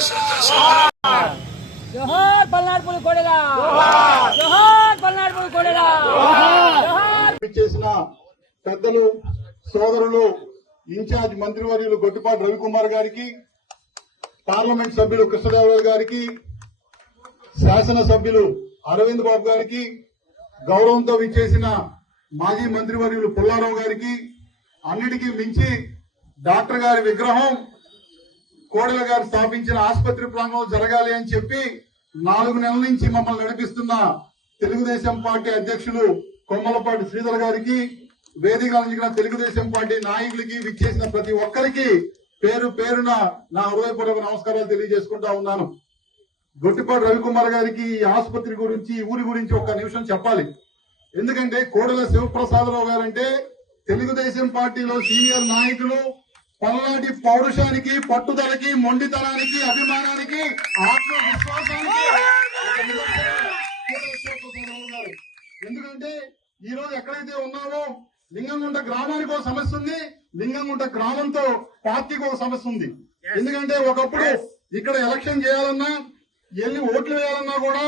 జోహార్ జోహార్ చేసిన పెద్దలు సోదరులు ఇన్ఛార్జ్ మంత్రివర్యులు గొట్టిపాటి రవికుమార్ గారికి పార్లమెంట్ సభ్యులు కృష్ణదేవరావు గారికి శాసనసభ్యులు అరవింద్ బాబు గారికి గౌరవంతో విచ్చేసిన మాజీ మంత్రివర్యులు పుల్లారావు గారికి అన్నిటికీ మించి డాక్టర్ గారి విగ్రహం కోడెల గారు స్థాపించిన ఆసుపత్రి ప్రాంగణంలో జరగాలి అని చెప్పి నాలుగు నెలల నుంచి మమ్మల్ని నడిపిస్తున్న తెలుగుదేశం పార్టీ అధ్యక్షులు కొమ్మలపాటి శ్రీధర్ గారికి వేదిక నుంచి తెలుగుదేశం పార్టీ నాయకులకి విచ్చేసిన ప్రతి ఒక్కరికి పేరు పేరున నా హృదయపూర్వక నమస్కారాలు తెలియజేసుకుంటా ఉన్నాను. గొట్టిపాటి రవికుమార్ గారికి ఈ ఆసుపత్రి గురించి ఊరి గురించి ఒక్క నిమిషం చెప్పాలి. ఎందుకంటే కోడెల శివప్రసాదరావు గారంటే తెలుగుదేశం పార్టీలో సీనియర్ నాయకులు పల్నాటి పౌరుషానికి పట్టుదలకి మొండితనానికి అభిమానానికి ఆత్మవిశ్వాసానికి. ఎందుకంటే ఈ రోజు ఎక్కడైతే ఉన్నామో లింగంగుంట గ్రామానికి ఒక సమస్య ఉంది లింగంగుంట గ్రామంతో పార్టీకి ఒక సమస్య ఉంది. ఎందుకంటే ఒకప్పుడు ఇక్కడ ఎలక్షన్ చేయాలన్నా ఎల్లి ఓట్లు వేయాలన్నా కూడా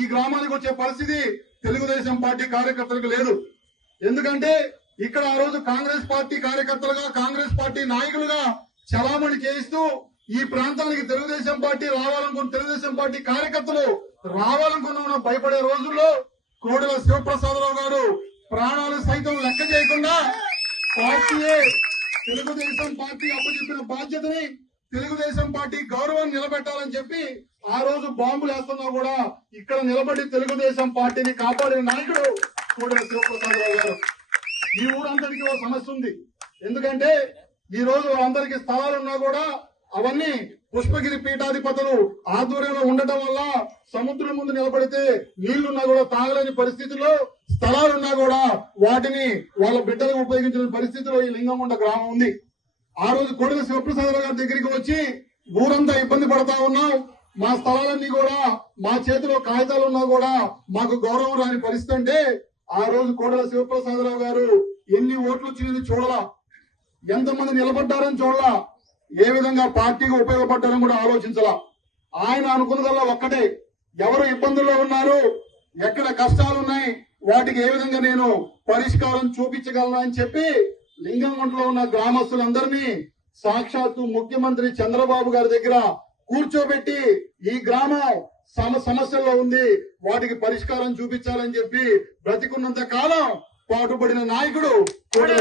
ఈ గ్రామానికి వచ్చే పరిస్థితి తెలుగుదేశం పార్టీ కార్యకర్తలకు లేదు. ఎందుకంటే ఇక్కడ ఆ రోజు కాంగ్రెస్ పార్టీ కార్యకర్తలుగా కాంగ్రెస్ పార్టీ నాయకులుగా చలామణి చేయిస్తూ ఈ ప్రాంతానికి తెలుగుదేశం పార్టీ రావాలనుకున్న తెలుగుదేశం పార్టీ కార్యకర్తలు రావాలనుకున్న భయపడే రోజుల్లో కోడెల శివప్రసాదరావు గారు ప్రాణాలు సైతం లెక్క చేయకుండా పార్టీయే తెలుగుదేశం పార్టీ అప్పచెప్పిన బాధ్యతని తెలుగుదేశం పార్టీ గౌరవం నిలబెట్టాలని చెప్పి ఆ రోజు బాంబులు వేస్తున్నా కూడా ఇక్కడ నిలబడి తెలుగుదేశం పార్టీని కాపాడిన నాయకుడు కోడెల శివప్రసాదరావు గారు. ఈ ఊరందరికీ ఒక సమస్య ఉంది. ఎందుకంటే ఈ రోజు అందరికి స్థలాలు ఉన్నా కూడా అవన్నీ పుష్పగిరి పీఠాధిపతులు ఆధ్వర్యంలో ఉండటం వల్ల సముద్రం ముందు నిలబడితే నీళ్ళున్నా కూడా తాగలేని పరిస్థితిలో స్థలాలున్నా కూడా వాటిని వాళ్ళ బిడ్డలకు ఉపయోగించిన పరిస్థితిలో ఈ లింగంగుండ గ్రామం ఉంది. ఆ రోజు కొడుకు శివప్రసాద్ గారి దగ్గరికి వచ్చి ఊరంతా ఇబ్బంది పడతా ఉన్నాం మా స్థలాలన్నీ కూడా మా చేతిలో కాగితాలు ఉన్నా కూడా మాకు గౌరవం రాని పరిస్థితి అంటే ఆ రోజు కోడల శివప్రసాదరావు గారు ఎన్ని ఓట్లు వచ్చినది చూడలా. ఎంతమంది నిలబడ్డారని చూడలా. ఏ విధంగా పార్టీకి ఉపయోగపడ్డారని కూడా ఆలోచించలా. ఆయన అనుకున్నదల్లా ఒక్కటే. ఎవరు ఇబ్బందుల్లో ఉన్నారు ఎక్కడ కష్టాలు ఉన్నాయి వాటికి ఏ విధంగా నేను పరిష్కారం చూపించగలను అని చెప్పి లింగంగుంటలో ఉన్న గ్రామస్తులందరినీ సాక్షాత్తు ముఖ్యమంత్రి చంద్రబాబు గారి దగ్గర కూర్చోబెట్టి ఈ గ్రామం సమ సమస్యల్లో ఉంది వాటికి పరిష్కారం చూపించాలని చెప్పి బ్రతికున్నంత కాలం పాటుపడిన నాయకుడు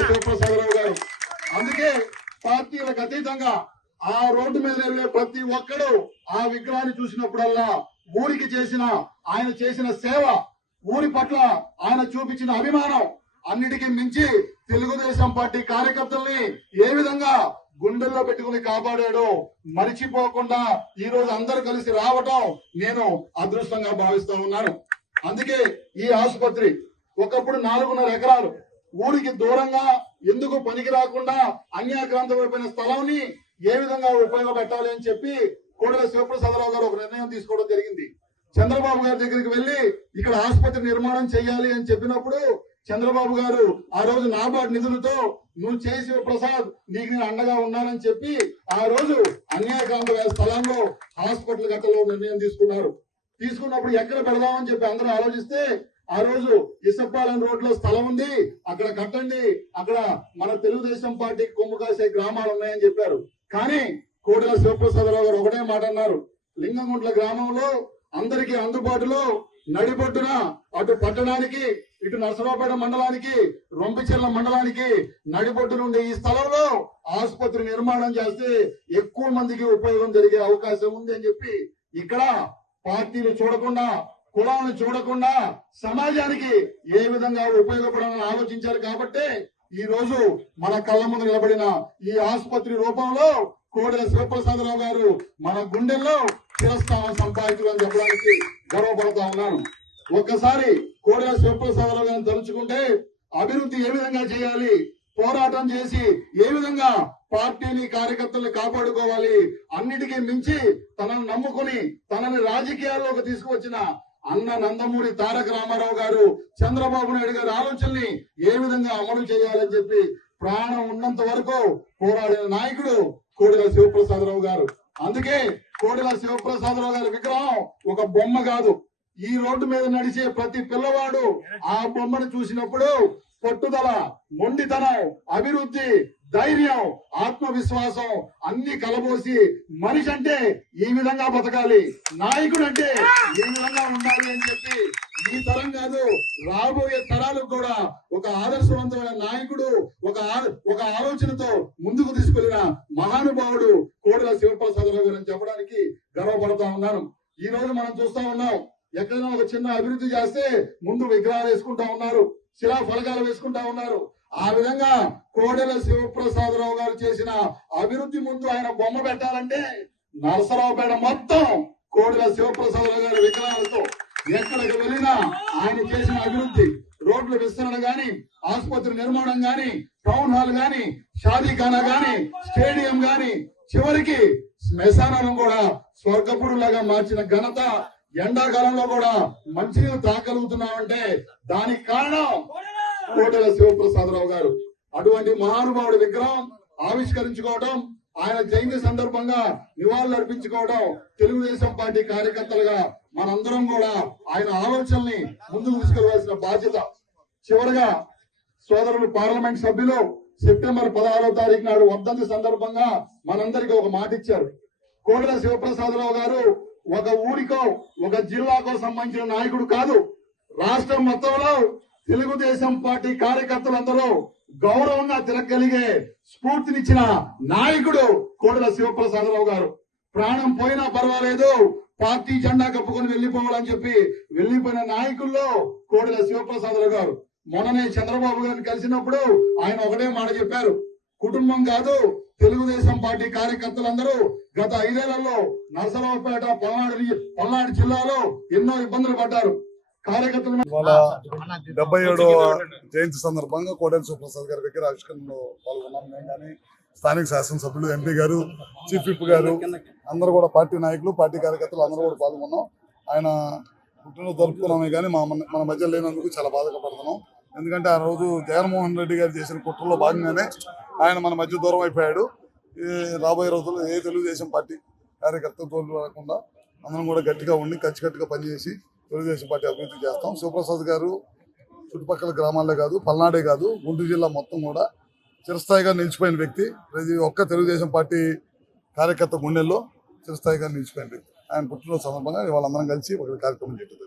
శివప్రసాదరావు గారు. అందుకే పార్టీలకు అతీతంగా ఆ రోడ్డు మీద వెళ్ళే ప్రతి ఒక్కడు ఆ విగ్రహాన్ని చూసినప్పుడల్లా ఊరికి చేసిన ఆయన చేసిన సేవ ఊరి పట్ల ఆయన చూపించిన అభిమానం అన్నిటికీ మించి తెలుగుదేశం పార్టీ కార్యకర్తల్ని ఏ విధంగా గుండెల్లో పెట్టుకుని కాపాడాడు మరిచిపోకుండా ఈ రోజు అందరూ కలిసి రావటం నేను అదృష్టంగా భావిస్తా ఉన్నాను. అందుకే ఈ ఆసుపత్రి ఒకప్పుడు నాలుగున్నర ఎకరాలు. ఊరికి దూరంగా ఎందుకు పనికి రాకుండా అన్యాక్రాంతమైపోయిన స్థలాన్ని ఏ విధంగా ఉపయోగపెట్టాలి అని చెప్పి కోడెల శివప్రసాదరావు గారు ఒక నిర్ణయం తీసుకోవడం జరిగింది. చంద్రబాబు గారి దగ్గరికి వెళ్ళి ఇక్కడ ఆసుపత్రి నిర్మాణం చేయాలి అని చెప్పినప్పుడు చంద్రబాబు గారు ఆ రోజు నాబార్డ్ నిధులతో నువ్వు చేసి ప్రసాద్ నీకు నేను అండగా ఉన్నానని చెప్పి ఆ రోజు అన్యాయకాంత స్థలంలో హాస్పిటల్ గతంలో నిర్ణయం తీసుకున్నారు. తీసుకున్నప్పుడు ఎక్కడ పెడదామని చెప్పి అందరూ ఆలోచిస్తే ఆ రోజు ఇసప్పాలెం రోడ్లో స్థలం ఉంది. అక్కడ కట్టండి. అక్కడ మన తెలుగుదేశం పార్టీ కొమ్ము కాసే గ్రామాలు ఉన్నాయని చెప్పారు. కానీ కోడెల శివప్రసాదరావు గారు ఒకటే మాట అన్నారు. లింగంగుంట్ల గ్రామంలో అందరికీ అందుబాటులో నడిపొట్టున అటు పట్టణానికి ఇటు నరసరావుపేట మండలానికి రొంపిచెర్ల మండలానికి నడిబొడ్డు నుండి ఈ స్థలంలో ఆసుపత్రి నిర్మాణం చేస్తే ఎక్కువ మందికి ఉపయోగం జరిగే అవకాశం ఉంది అని చెప్పి ఇక్కడ పార్టీలు చూడకుండా కులాలను చూడకుండా సమాజానికి ఏ విధంగా ఉపయోగపడాలని ఆలోచించారు కాబట్టి ఈ రోజు మన కళ్ళ ముందు నిలబడిన ఈ ఆసుపత్రి రూపంలో కోడెల శివప్రసాదరావు గారు మన గుండెల్లో చిరస్థానం సంపాదించాలని చెప్పడానికి గర్వపడతా ఉన్నాను. ఒక్కసారి కోడెల శివప్రసాదరావు గారిని తలుచుకుంటే అభివృద్ధి ఏ విధంగా చేయాలి పోరాటం చేసి ఏ విధంగా పార్టీని కార్యకర్తల్ని కాపాడుకోవాలి అన్నిటికీ మించి తనను నమ్ముకుని తనని రాజకీయాల్లోకి తీసుకువచ్చిన అన్న నందమూరి తారక రామారావు గారు చంద్రబాబు నాయుడు గారి ఆలోచనల్ని ఏ విధంగా అమలు చేయాలని చెప్పి ప్రాణం ఉన్నంత వరకు పోరాడిన నాయకుడు కోడెల శివప్రసాదరావు గారు. అందుకే కోడిల శివప్రసాదరావు గారి విగ్రహం ఒక బొమ్మ కాదు. ఈ రోడ్డు మీద నడిచే ప్రతి పిల్లవాడు ఆ బొమ్మను చూసినప్పుడు పట్టుదల మొండితనం అభివృద్ధి ధైర్యం ఆత్మవిశ్వాసం అన్ని కలబోసి మనిషి అంటే ఈ విధంగా బతకాలి. నాయకుడు అంటే ఈ విధంగా ఉండాలి అని చెప్పి ఈ తరం కాదు రాబోయే తరాలకు కూడా ఒక ఆదర్శవంతమైన నాయకుడు ఒక ఆ- ఒక ఆలోచనతో ముందుకు తీసుకెళ్ళిన మహానుభావుడు కోడెల శివప్రసాదరావు గారు అని చెప్పడానికి గర్వపడతా ఉన్నాను. ఈ రోజు మనం చూస్తా ఉన్నాం ఎక్కడైనా ఒక చిన్న అభివృద్ధి చేస్తే ముందు విగ్రహాలు వేసుకుంటా ఉన్నారు శిలా ఫలకాలు వేసుకుంటా ఉన్నారు. ఆ విధంగా కోడెల శివప్రసాదరావు గారు చేసిన అభివృద్ధి ముందు ఆయన బొమ్మ పెట్టాలంటే నరసరావుపేట మొత్తం కోడెల శివప్రసాదరావు గారి విగ్రహాలతో ఎక్కడికి వెళ్ళినా ఆయన చేసిన అభివృద్ధి. రోడ్ల విస్తరణ గాని ఆసుపత్రి నిర్మాణం గాని టౌన్ హాల్ గాని షాదీఖానా గాని స్టేడియం గాని చివరికి శ్మశానాలను కూడా స్వర్గపురులాగా మార్చిన ఘనత ఎండాకాలంలో కూడా మంచినీళ్ళు తాగలుగుతున్నామంటే దానికి కారణం కోటెల శివప్రసాదరావు గారు. అటువంటి మహానుభావుడి విగ్రహం ఆవిష్కరించుకోవడం ఆయన జయంతి సందర్భంగా నివాళులు అర్పించుకోవడం తెలుగుదేశం పార్టీ కార్యకర్తలుగా మనందరం కూడా ఆయన ఆలోచనల్ని ముందుకు తీసుకెళ్ళవలసిన బాధ్యత. చివరగా సోదరులు పార్లమెంట్ సభ్యులు సెప్టెంబర్ పదహారో తారీఖు నాడు వర్ధంతి సందర్భంగా మనందరికీ ఒక మాట ఇచ్చారు కోటల శివప్రసాదరావు గారు ఒక ఊరికో ఒక జిల్లాకో సంబంధించిన నాయకుడు కాదు. రాష్ట్రం మొత్తంలో తెలుగుదేశం పార్టీ కార్యకర్తలందరూ గౌరవంగా తిరగలిగే స్ఫూర్తినిచ్చిన నాయకుడు కోడల శివప్రసాదరావు గారు. ప్రాణం పోయినా పర్వాలేదు పార్టీ జెండా కప్పుకొని వెళ్ళిపోవాలని చెప్పి వెళ్ళిపోయిన నాయకుల్లో కోడెల శివప్రసాదరావు గారు. మొన్ననే చంద్రబాబు గారిని కలిసినప్పుడు ఆయన ఒకటే మాట చెప్పారు. కుటుంబం కాదు తెలుగుదేశం పార్టీ కార్యకర్తలందరూ గత ఐదేళ్ళలో నరసరావుపేట పల్నాడు పల్నాడు జిల్లాలో ఎన్నో ఇబ్బందులు పడ్డారు. కార్యకర్తలు డెబ్బై ఏడవ జయంతి సందర్భంగా కోడెల సుప్రసాద్ గారి దగ్గర ఆవిష్కరణలో పాల్గొన్నాం. మేము కానీ స్థానిక శాసనసభ్యులు ఎంపీ గారు చీఫ్ విప్ గారు అందరూ కూడా పార్టీ నాయకులు పార్టీ కార్యకర్తలు అందరూ కూడా పాల్గొన్నాం. ఆయన పుట్టినరోజు జరుపుకున్నామే కానీ మా మన మన మధ్య లేనందుకు చాలా బాధపడుతున్నాం. ఎందుకంటే ఆ రోజు జగన్మోహన్ రెడ్డి గారు చేసిన కుట్రలో భాగంగానే ఆయన మన మధ్య దూరం అయిపోయాడు. రాబోయే రోజుల్లో ఏ తెలుగుదేశం పార్టీ కార్యకర్తలతో రాకుండా అందరం కూడా గట్టిగా ఉండి కచ్చికట్టుగా పనిచేసి తెలుగుదేశం పార్టీ అభివృద్ధి చేస్తాం. శివప్రసాద్ గారు చుట్టుపక్కల గ్రామాలే కాదు పల్నాడే కాదు గుంటూరు జిల్లా మొత్తం కూడా చిరస్థాయిగా నిలిచిపోయిన వ్యక్తి. ప్రతి ఒక్క తెలుగుదేశం పార్టీ కార్యకర్త గుండెల్లో చిరస్థాయిగా నిలిచిపోయిన వ్యక్తి. ఆయన పుట్టినరోజు సందర్భంగా వాళ్ళందరం కలిసి ఒక కార్యక్రమం చేయడం